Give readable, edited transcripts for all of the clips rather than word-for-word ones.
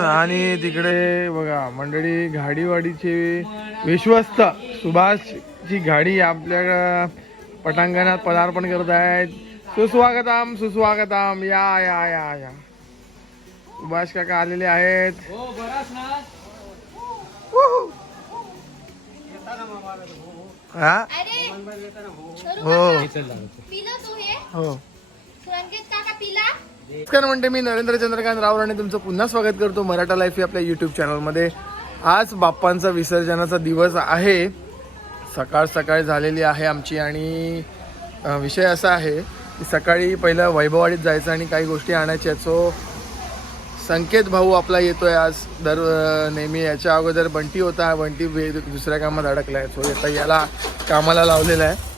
आणि तिकडे बघा मंडळी गाडीवाडीचे विश्वस्त सुभाषची गाडी आपल्या पटांगणात पदार्पण करत आहेत. सुस्वागतम सुस्वागतम. या या या या सुभाष काका आलेले आहेत. हा हो हो. नमस्कार म्हणते मी नरेंद्र चंद्रकांत रावळ आणि तुमचं पुन्हा स्वागत करतो मराठा लाईफ या आपल्या यूट्यूब चॅनलमध्ये. आज बाप्पांचा विसर्जनाचा दिवस आहे. सकाळ सकाळ झालेली आहे आमची आणि विषय असा आहे की सकाळी पहिलं वैभववाडीत जायचं आणि काही गोष्टी आणायच्या. सो संकेत भाऊ आपला येतोय आज. नेहमी याच्या अगोदर बंटी होता. बंटी दुसऱ्या कामात अडकला आहे. सो आता याला कामाला लावलेलं आहे.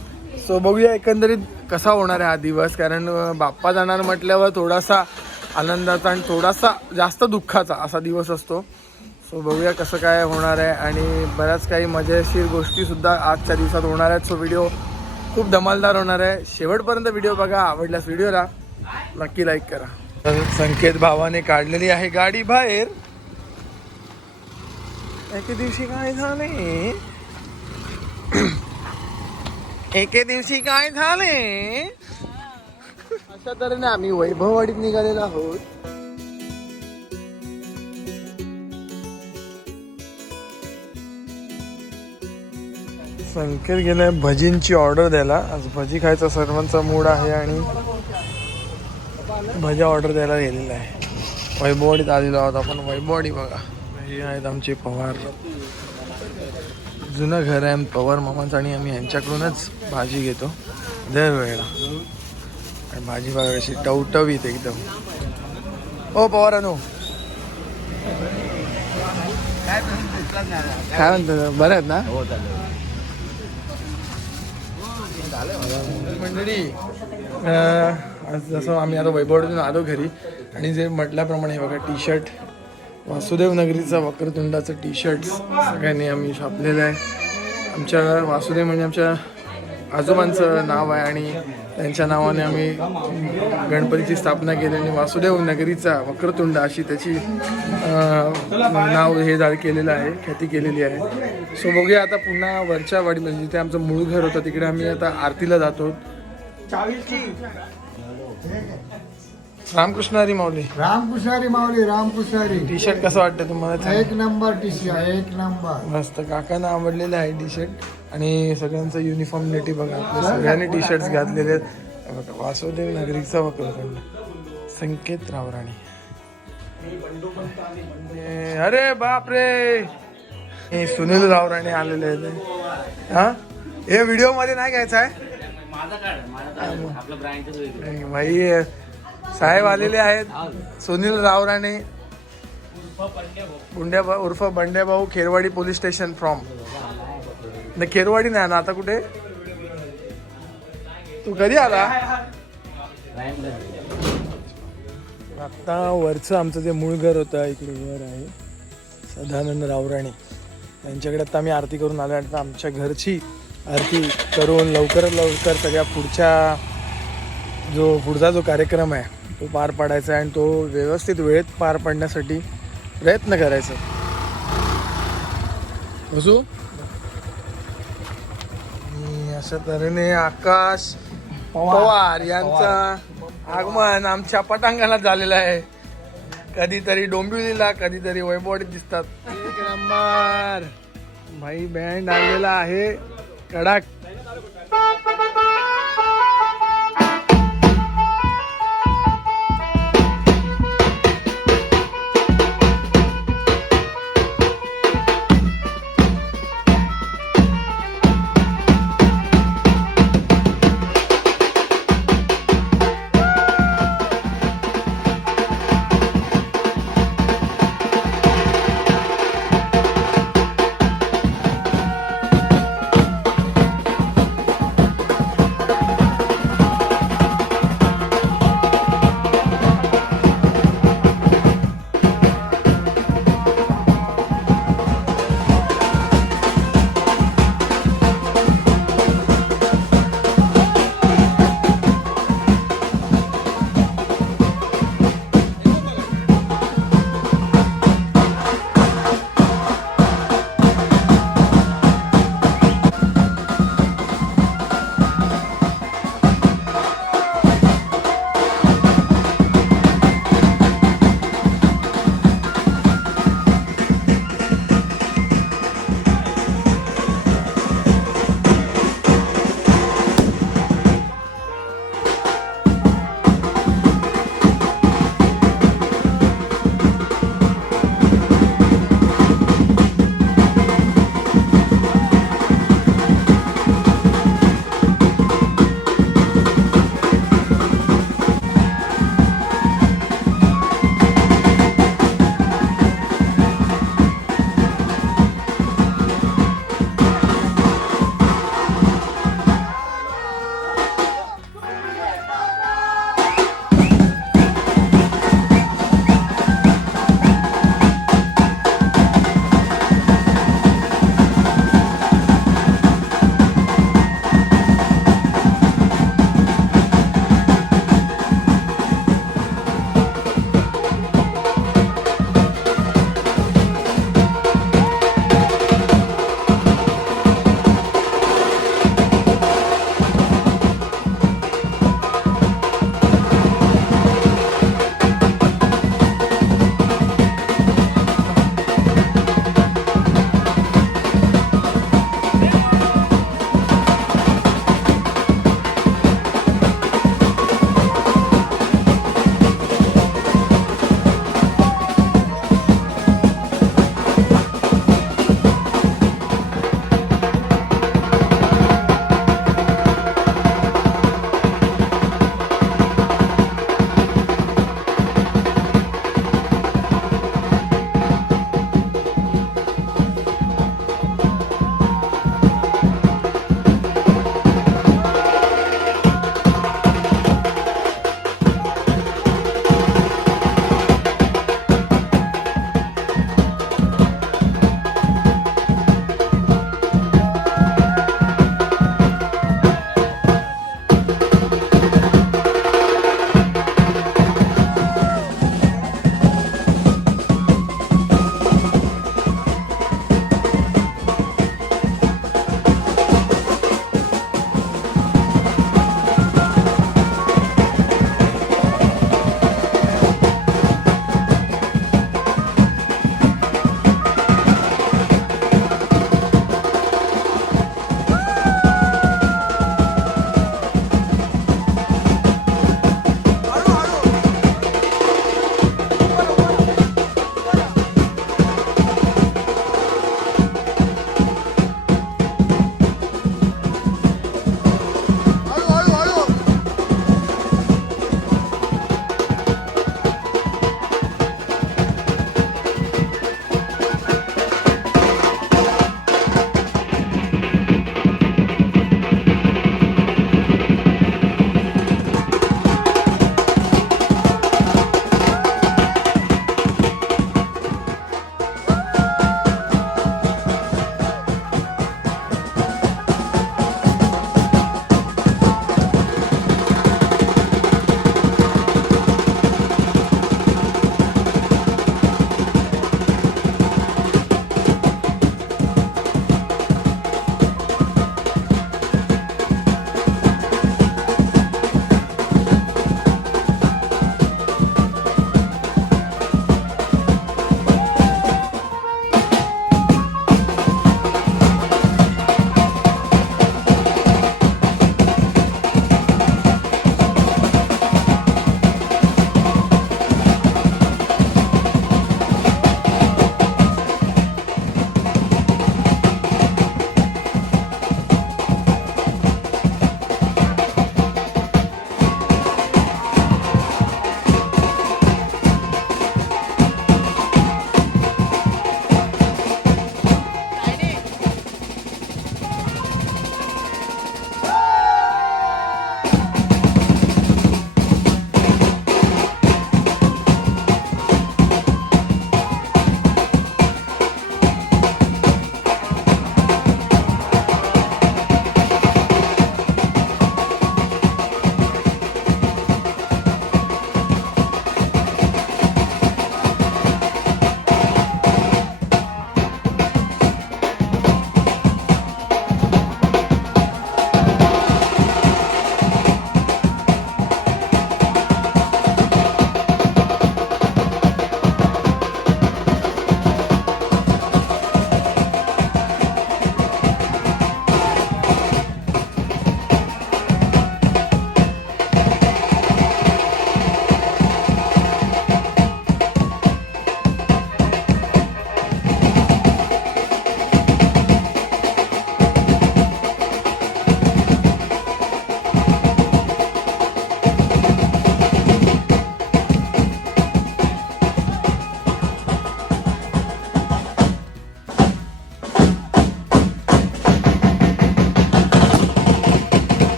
सो बघूया एकंदरीत कसा होणार आहे हा दिवस. कारण बाप्पा जाणार म्हटल्यावर थोडासा आनंदाचा आणि थोडासा जास्त दुःखाचा असा दिवस असतो. सो बघूया कसं काय होणार आहे आणि बऱ्याच काही मजेशीर गोष्टीसुद्धा आजच्या दिवसात होणार आहेत. सो व्हिडिओ खूप धमालदार होणार आहे. शेवटपर्यंत व्हिडिओ बघा. आवडल्यास व्हिडिओला नक्की लाईक करा. संकेत भावाने काढलेली आहे गाडी बाहेर. एके दिवशी काय झाले एके दिवशी काय झाले अशा तऱ्हेने आम्ही वैभववाडीत निघालेलो आहोत. संकेत गेलाय भजींची ऑर्डर द्यायला. आज भजी खायचा सर्वांचा मूड आहे आणि भजी ऑर्डर द्यायला गेलेला आहे. वैभववाडीत आलेलो आहोत आपण. वैभववाडी बघा. हे आहेत आमचे पवार. जुनं घर आहे पवार मामांचं आणि आम्ही यांच्याकडूनच भाजी घेतो दरवेळेला. आणि भाजी बघा अशी टवटवीत एकदम. ओ पवार अनु काय म्हणतो बरं आहेत ना मंडळी. जसं आम्ही आता वैभववाडीतून आलो घरी आणि जे म्हटल्याप्रमाणे बघा टी शर्ट वासुदेव नगरीचा वक्रतुंडाचं टी शर्ट सगळ्यांनी आम्ही छापलेलं आहे. आमच्या वासुदेव म्हणजे आमच्या आजोबांचं नाव आहे आणि त्यांच्या नावाने आम्ही गणपतीची स्थापना केली आणि वासुदेव नगरीचा वक्रतुंड अशी त्याची नाव हे केलेलं आहे. ख्याती केलेली आहे. सो बघूया आता पुन्हा वरच्या वाडीमध्ये जिथे आमचं मूळ घर होतं तिकडे आम्ही आता आरतीला जातो. रामकृष्ण हरी माऊली. रामकृष्ण हरी माऊली. रामकृष्ण हरी. टी शर्ट कसं वाटतं तुम्हाला? एक नंबर टी शर्ट. एक नंबर मस्त. काकांना आवडलेलं आहे टी शर्ट आणि सगळ्यांचं युनिफॉर्मिटी बघा. आपल्या सगळ्यांनी टी शर्ट्स घातलेले आहेत बघा. वासुदेव नगरीचा वक्रतुंड संकेत रावराणी. अरे बापरे हे सुनील रावराणे आलेले आहेत. हा हे व्हिडिओ मध्ये नाही घ्यायचं आहे भाई. साहेब आलेले आहेत. सुनील रावराणे उर्फ बंड्याभाऊ. खेरवाडी पोलीस स्टेशन फ्रॉम नाही खेरवाडी नाही ना. आता कुठे तू कधी आला? आता वरचं आमचं जे मूळ घर होतं इकडे घर आहे सदानंद रावराणे त्यांच्याकडे. आता आम्ही आरती करून आलो. आता आमच्या घरची आरती करून लवकरात लवकर सगळ्या पुढचा जो कार्यक्रम आहे तो पार पाडायचा आहे आणि तो व्यवस्थित वेळेत पार पाडण्यासाठी प्रयत्न करायचा. बसू. अशा तऱ्हेने आकाश पवार यांचा आगमन आमच्या पटांगणात झालेलं आहे. कधीतरी डोंबिवलीला कधीतरी वैभववाडीत दिसतात. एक नंबर भाई. बँड आलेला आहे कडक.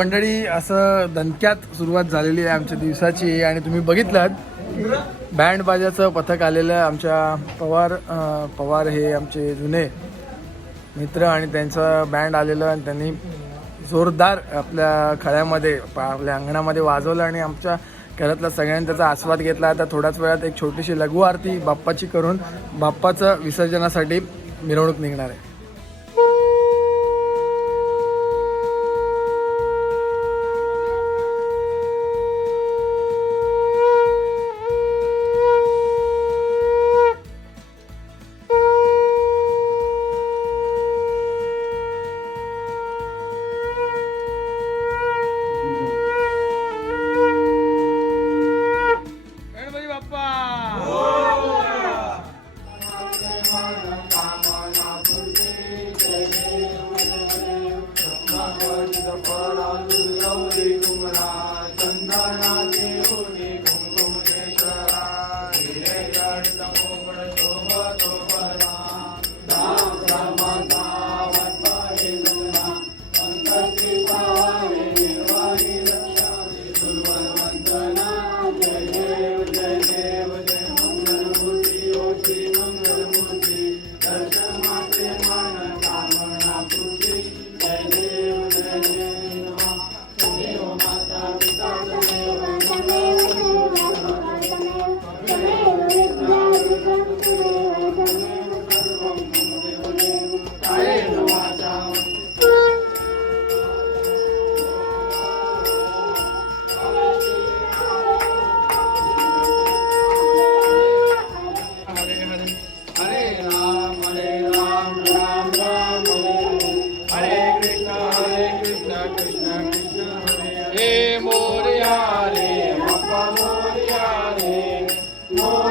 मंडळी असं दणक्यात सुरुवात झालेली आहे आमच्या दिवसाची आणि तुम्ही बघितलात बँड बाजाचं पथक आलेलं आहे. आमच्या पवार हे आमचे जुने मित्र आणि त्यांचा बँड आलेलं आणि त्यांनी जोरदार आपल्या खळ्यामध्ये आपल्या अंगणामध्ये वाजवलं आणि आमच्या घरातल्या सगळ्यांनी त्याचा आस्वाद घेतला. आता थोड्याच वेळात एक छोटीशी लघु आरती बाप्पाची करून बाप्पाचं विसर्जनासाठी मिरवणूक निघणार आहे. गणपती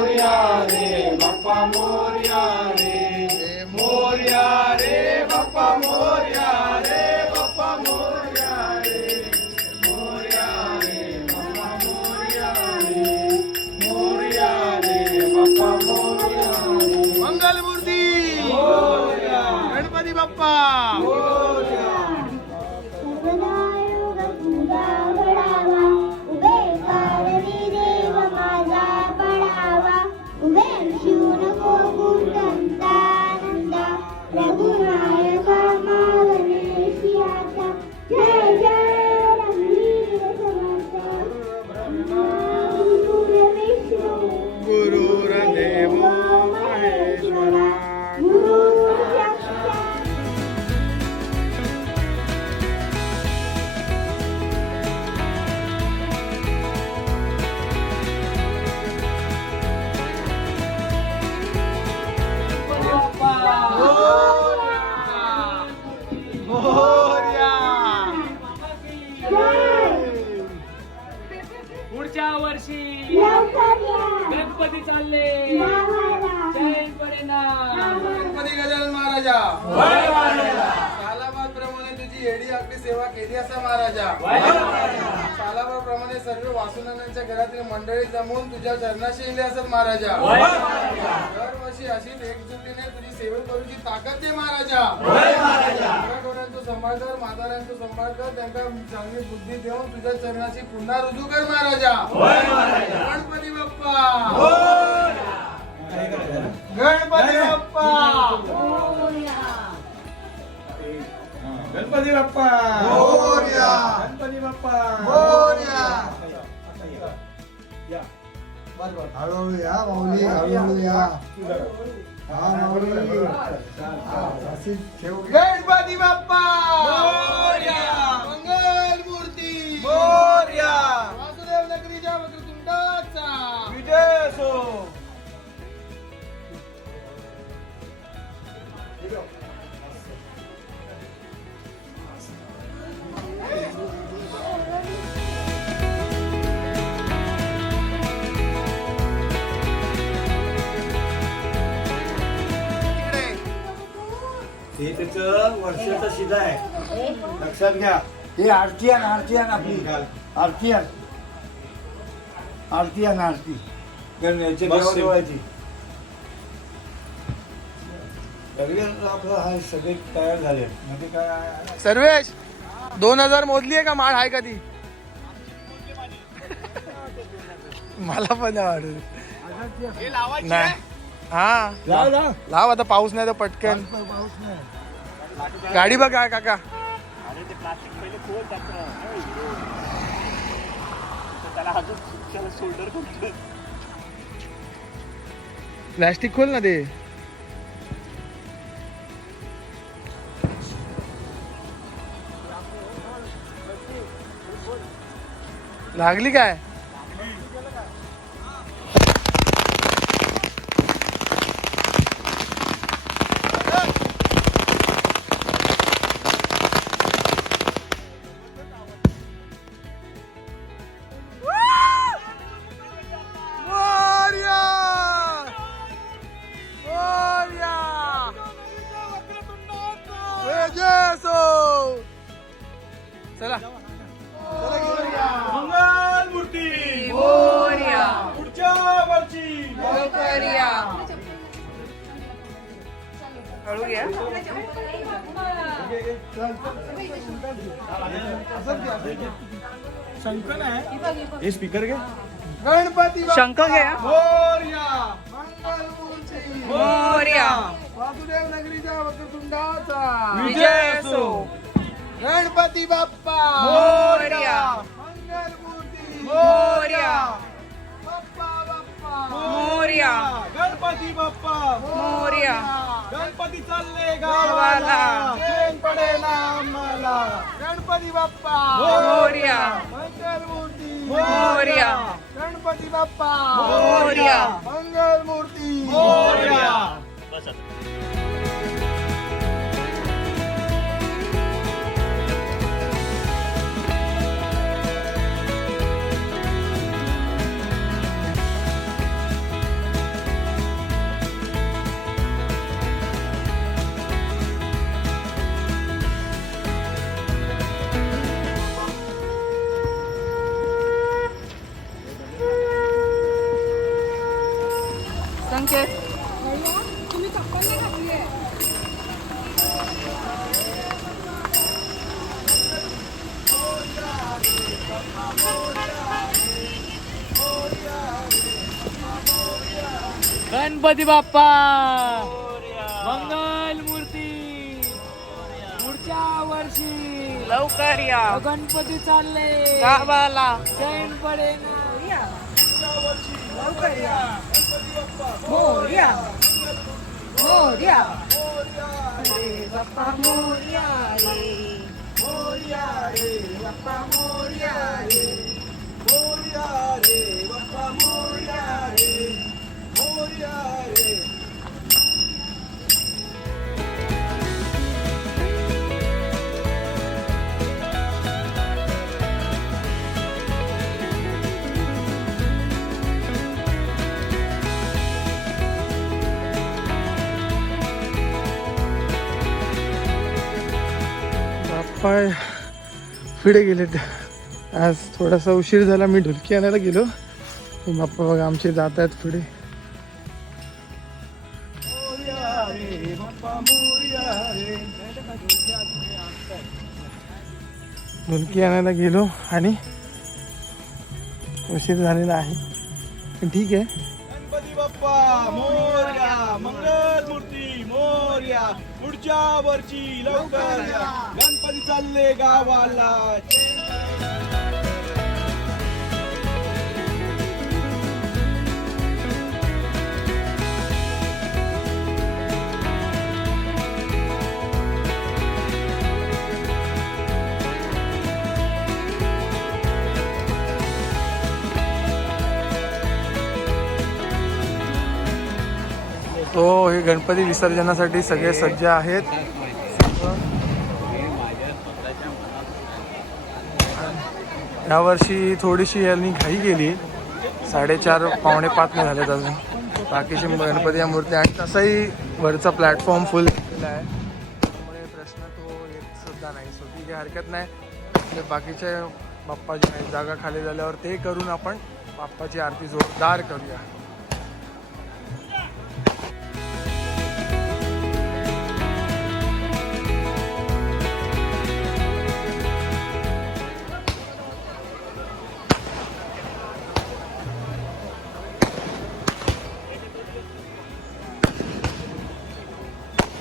बाप्पा मंगलमूर्ती गणपती बाप्पा गुरुर्देव महेश्वरा. पुढच्या वर्षी गणपती चालले गणपती गजानन महाराजा सालाबादप्रमाणे तुझी एडी आपली सेवा केली असा महाराजा. सालाबादप्रमाणे सर्व वासुनानांच्या घरातील मंडळी जमवून तुझ्या चरणाशी येले असत महाराजा. दरवर्षी अशीच एकजुटीने तुझी सेवा करूची ताकद दे महाराजा. डोळ्यांचं सांभाळ कर, म्हाताऱ्यांचं सांभाळ कर, त्यांना चांगली बुद्धी देऊन तुझ्या चरणाशी पुन्हा रुजू कर महाराजा. गणपती बाप्पा गणपती बाप्पा गणपती बाप्पा गणपती बाप्पा. हळूहळू या माऊली, हळूहळू या. हा माऊली अशीच ठेव. गणपती बाप्पा मंगल मूर्ती वासुदेव नगरीच्या वक्रतुंडाचा विजय असो. हे त्याचं वर्षाचा शिदा आहे, लक्षात घ्या. हे आरती आण आपली आरती आण आरती गणपतीची बस देवाची आपलं हा सगळे तयार झाले. म्हणजे काय सर्वेश 2000 मोजली आहे का माळ आहे का ती? मला पण नाही वाटत. नाही हा लाव आता, पाऊस नाही तर पटकन. गाडी बघा काका. प्लॅस्टिक खोल ना ते. लागली काय? चला मंगलमूर्ती मोरया, पुढच्या वर्षी शंकर आहे हे स्पीकर घे. गणपती शंख घ्या. मोरया, मोरया. वासुदेव नगरीच्या वक्रतुंडाचा विजय असो. गणपती बाप्पा मोरया. मंगलमूर्ती मोरया. बाप्पा बाप्पा मोरया. गणपती बाप्पा मोरया. गणपती चालले गावाला, चैन पडे ना आम्हाला. गणपती बाप्पा मोरया. मंगलमूर्ती मोरया. गणपती बाप्पा मोरया. मंगलमूर्ती मोरया. संकेत. गणपती बाप्पा मंगल मूर्ती पुढच्या वर्षी लवकर या. गणपती चालले गावाला, चैन पडे ना. लवकर या. मोरया. मोरया. रे बाप्पा मोरया रे. मोरया रे बाप्पा मोरया रे. मोरया रे बाप्पा मोरया रे. मोरया रे. बाप्पा पुढे गेलेत. आज थोडासा उशीर झाला, मी ढोलकी आणायला गेलो. बाप्पा बघा आमचे जात आहेत पुढे. मोरया रे बाप्पा मोरया रे. ढोलकी आणायला गेलो आणि उशीर झालेला आहे, पण ठीक आहे. गणपती बाप्पा मोरया. मंगलमूर्ती मोरया. पुढच्या वर्षी लवकर या. गणपती चालले गावाला. तो हे गणपती विसर्जनासाठी सगळे सज्ज आहेत. यावर्षी थोडीशी यांनी घाई केली, 4:30 पावणे 5 नाही झालेत अजून. बाकीचे गणपती या मूर्त्या आणि तसाही वरचा प्लॅटफॉर्म फुल केलेला आहे, त्यामुळे प्रश्न तो येत सुद्धा नाही. सो ती काही हरकत नाही. म्हणजे बाकीचे बाप्पाची काही जागा खाली झाल्यावर ते करून आपण बाप्पाची आरती जोरदार करूया.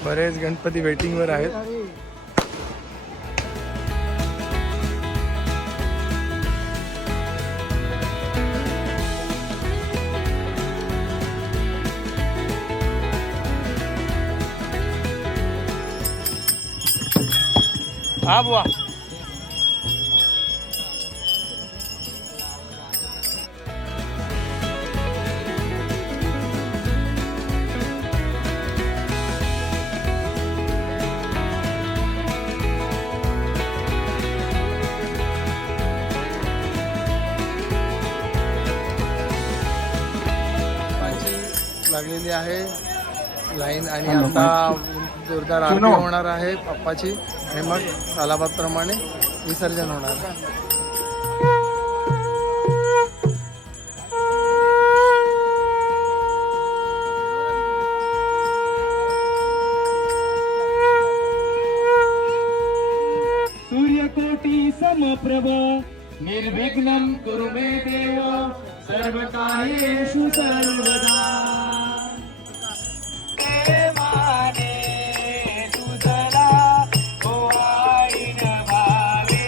बरेच गणपती वेटिंगवर आहेत. हा बुवा. लागलेली आहे लाईन आणि आता जोरदार आरती होणार आहे बाप्पाची आणि मग सालाबादप्रमाणे विसर्जन होणार. सूर्यकोटी समप्रभ निर्विघ्नं कुरु मे देव सर्वकार्येषु सर्वदा. देवाने तुझला ओवाळीन भावे,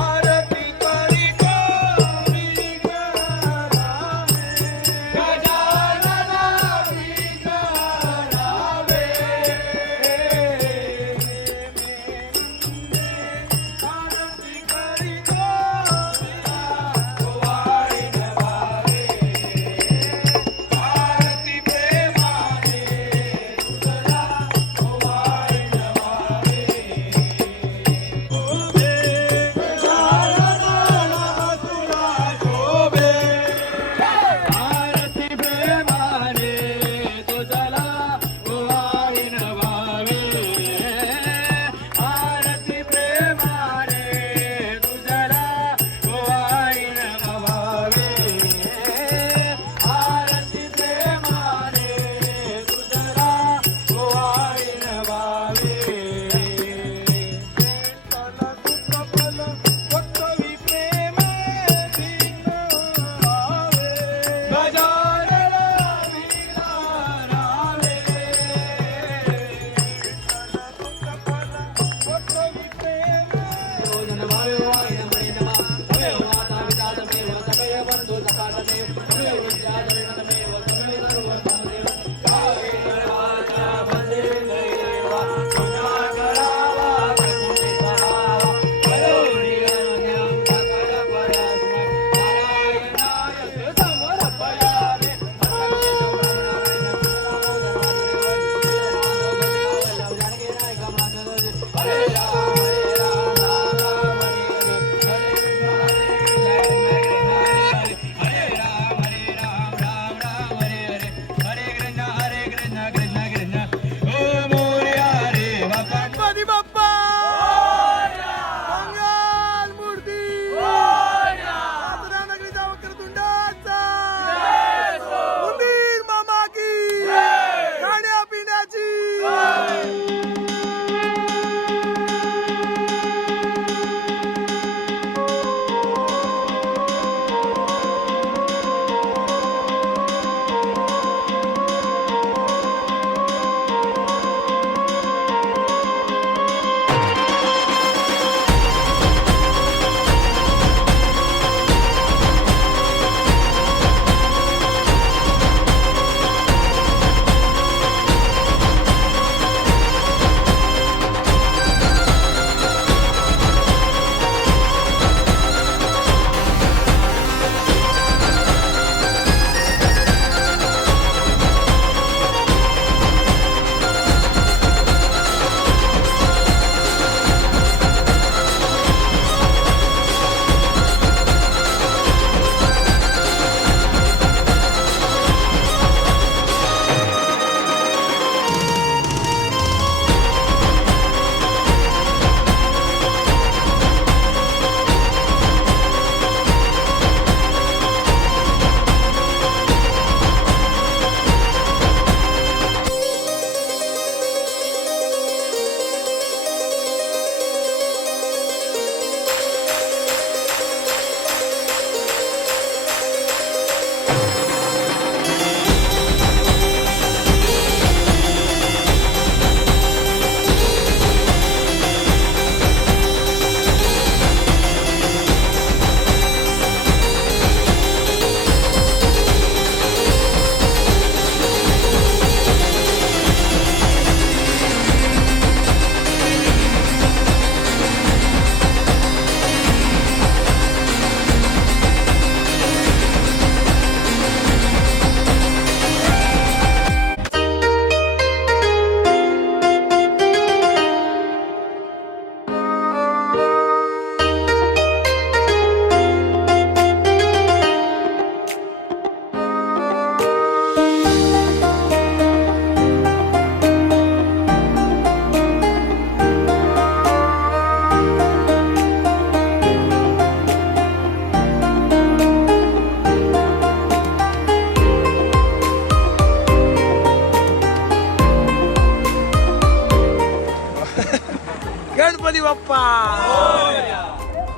आरती करीतो गजानना विघ्नरावे. आरती करीतो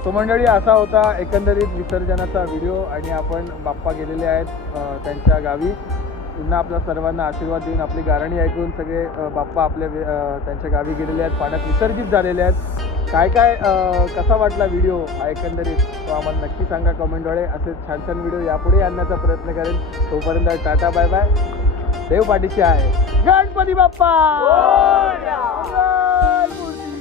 तो मंडळी असा होता एकंदरीत विसर्जनाचा व्हिडिओ आणि आपण बाप्पा गेलेले आहेत त्यांच्या गावी. पुन्हा आपल्या सर्वांना आशीर्वाद देऊन आपली गारणी ऐकून सगळे बाप्पा आपल्या त्यांच्या गावी गेलेले आहेत, पाण्यात विसर्जित झालेले आहेत. काय काय कसा वाटला व्हिडिओ हा एकंदरीत तो आम्हाला नक्की सांगा कमेंटद्वारे. असे छान छान व्हिडिओ यापुढे आणण्याचा प्रयत्न करेन. तोपर्यंत टाटा बाय बाय. देव पाठीशी आहे. गणपती बाप्पा मोरया. मूर्ती.